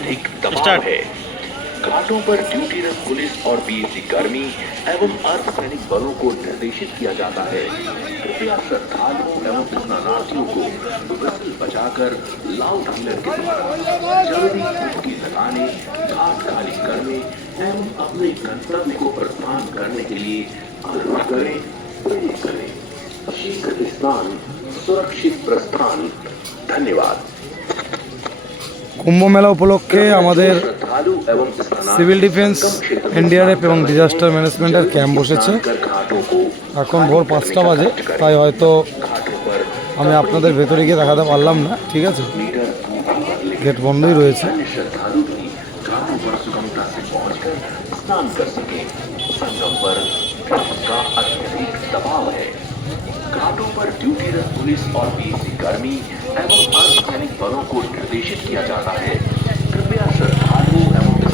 अत्यधिक दबाव है। घाटों पर ड्यूटीरत पुलिस और पीएसी कर्मी एवं अर्धसैनिक बलों को निर्देशित किया जाता है। कृपया श्रद्धालुओं एवं स्नानार्थियों को व्हिसल बजाकर लाउड व्हीलर के द्वारा जल्दी डुबकी लगाने, घाट खाली करने एवं अपने गंतव्य को प्रस्थान करने के लिए अनुरोध करें, प्रेरित करें। शीघ्र स्नान, सुरक्षित प्रस्थान। धन्यवाद। কুম্ভ মেলা উপলক্ষে আমাদের সিভিল ডিফেন্স, এনডিআরএফ এবং ডিজাস্টার ম্যানেজমেন্টের ক্যাম্প বসেছে। এখন ভোর 5টা বাজে, তাই হয়তো আমি আপনাদের ভেতরে গিয়ে দেখাতে পারলাম না। ঠিক আছে, গেট বন্ধই রয়েছে। घाटों पर ड्यूटीरत पुलिस और पीएसी कर्मी एवं अर्धसैनिक बलों को निर्देशित किया जाता है।